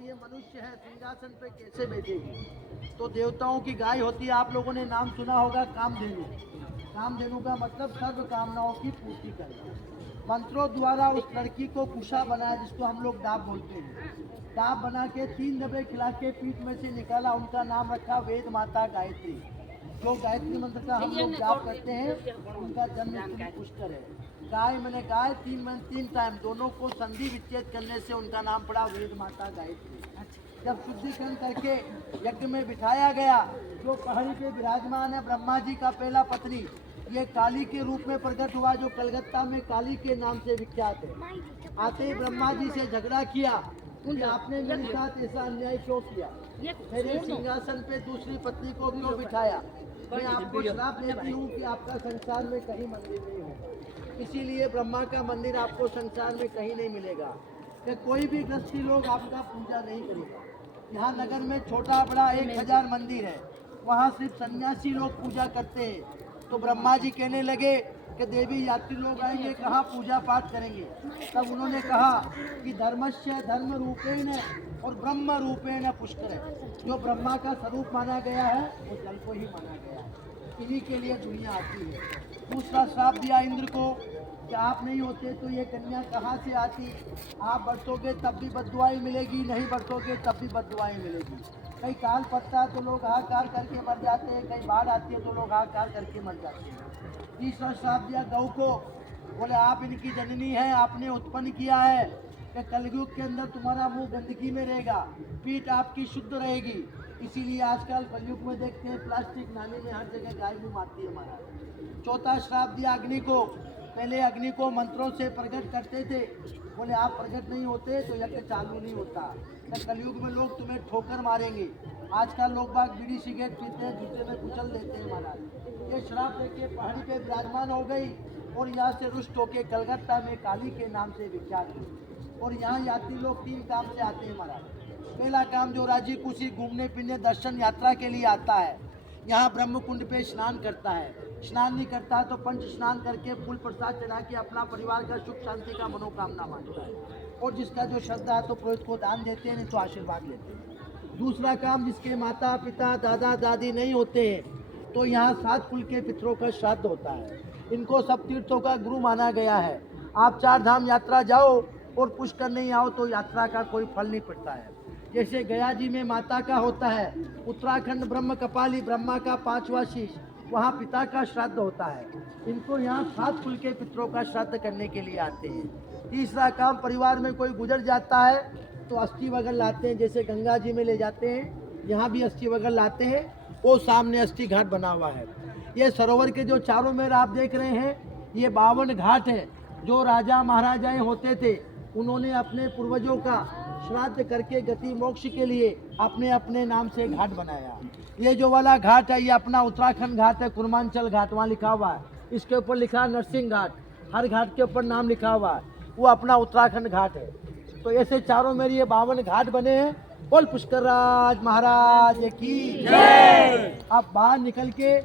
और ये मनुष्य है सिंहासन पे कैसे बैठेगी। तो देवताओं की गाय होती है, आप लोगों ने नाम सुना होगा कामधेनु। कामधेनु का मतलब सर्व कामनाओं की पूर्ति करना। मंत्रों द्वारा उस लड़की को कुशा बनाया, जिसको हम लोग डाब बोलते हैं। डाब बना के 3 दबे खिला के पीठ में से निकाला, उनका नाम रखा वेद माता गायत्री। जो गायत्री मंत्र का हम लोग जाप करते हैं, उनका जन्म पुष्कर है। गाय मैंने गाय 3 टाइम, दोनों को संधि विच्छेद करने से उनका नाम पड़ा वेद माता गायत्री। जब शुद्धिकरण करके यज्ञ में बिठाया गया, जो पहाड़ी पे विराजमान है ब्रह्मा जी का पहला पत्नी, ये काली के रूप में प्रकट हुआ, जो कलकत्ता में काली के नाम से विख्यात है। आते ही ब्रह्मा जी से झगड़ा किया कि आपने मेरे साथ ऐसा अन्याय क्यों किया, मेरे सिंहासन पे दूसरी पत्नी को क्यों बिठाया। मैं आपको श्राप देती हूँ कि आपका संसार में कहीं मंदिर नहीं होगा। इसीलिए ब्रह्मा का मंदिर आपको संसार में कहीं नहीं मिलेगा, कि कोई भी गृहस्थी लोग आपका पूजा नहीं करेगा। यहाँ नगर में छोटा बड़ा 1000 मंदिर है, वहाँ सिर्फ सन्यासी लोग पूजा करते हैं। तो ब्रह्मा जी कहने लगे कि देवी यात्री लोग आएंगे, कहाँ पूजा पाठ करेंगे। तब उन्होंने कहा कि धर्मस्य धर्म रूपेण और ब्रह्म रूपेण पुष्कर है। जो ब्रह्मा का स्वरूप माना गया है वो जल को ही माना गया है, इन्हीं के लिए दुनिया आती है। दूसरा श्राप दिया इंद्र को कि आप नहीं होते तो ये कन्या कहाँ से आती, आप बरसोगे तब भी बददुआएं मिलेगी, नहीं बरसोगे तब भी बददुआएं मिलेगी। कहीं काल पड़ता है तो लोग हाहाकार करके मर जाते हैं, कहीं बाढ़ आती है तो लोग हाहाकार करके मर जाते हैं। तीसरा श्राप दिया गौ को, बोले आप इनकी जननी है, आपने उत्पन्न किया है कि कलयुग के अंदर तुम्हारा मुंह गंदगी में रहेगा, पीठ आपकी शुद्ध रहेगी। इसीलिए आजकल कलयुग में देखते हैं प्लास्टिक नाली में हर जगह गाय मुँह मारती है हमारा। चौथा श्राप दिया अग्नि को, पहले अग्नि को मंत्रों से प्रकट करते थे, बोले आप प्रकट नहीं होते तो यज्ञ चालू नहीं होता। तो कलयुग में लोग तुम्हें ठोकर मारेंगे। आजकल लोग बाग बीड़ी सिगरेट पीते हैं, जूते में कुचल देते हैं महाराज। ये शराब लेके पहाड़ी पे विराजमान हो गई और यहाँ से रुष्ट होके कलकत्ता में काली के नाम से विख्यात हुई। और यहाँ यात्री लोग 3 काम से आते हैं महाराज। पहला काम जो राजी खुशी घूमने फिरने दर्शन यात्रा के लिए आता है, यहाँ ब्रह्म कुंड पे स्नान करता है। स्नान नहीं करता तो पंच स्नान करके फूल प्रसाद चढ़ा के अपना परिवार का सुख शांति का मनोकामना मांगता है। और जिसका जो श्रद्धा है तो पुरोहित को दान देते हैं, नहीं तो आशीर्वाद लेते हैं। दूसरा काम, जिसके माता पिता दादा दादी नहीं होते हैं तो यहाँ 7 कुल के पितरों का श्राद्ध होता है। इनको सब तीर्थों का गुरु माना गया है। आप 4 धाम यात्रा जाओ और पुष्कर नहीं आओ तो यात्रा का कोई फल नहीं पड़ता है। जैसे गया जी में माता का होता है, उत्तराखंड ब्रह्म कपाली ब्रह्मा का 5वां शीश, वहाँ पिता का श्राद्ध होता है। इनको यहाँ 7 कुल के पितरों का श्राद्ध करने के लिए आते हैं। तीसरा काम, परिवार में कोई गुजर जाता है तो अस्थि वगैरह लाते हैं, जैसे गंगा जी में ले जाते हैं, यहाँ भी अस्थि वगैरह लाते हैं। वो सामने अस्थि घाट बना हुआ है। ये सरोवर के जो चारों मेर आप देख रहे हैं, ये 52 घाट है। जो राजा महाराजाएं होते थे उन्होंने अपने पूर्वजों का श्राद्ध करके गति मोक्ष के लिए अपने अपने नाम से घाट बनाया। ये जो वाला घाट है ये अपना उत्तराखंड घाट है, कुर्मांचल घाट वहाँ लिखा हुआ है। इसके ऊपर लिखा है नरसिंह घाट, हर घाट के ऊपर नाम लिखा हुआ है, वो अपना उत्तराखंड घाट है। तो ऐसे चारों मेरे ये 52 घाट बने हैं। बोल पुष्कर राज महाराज की जय। आप बाहर निकल के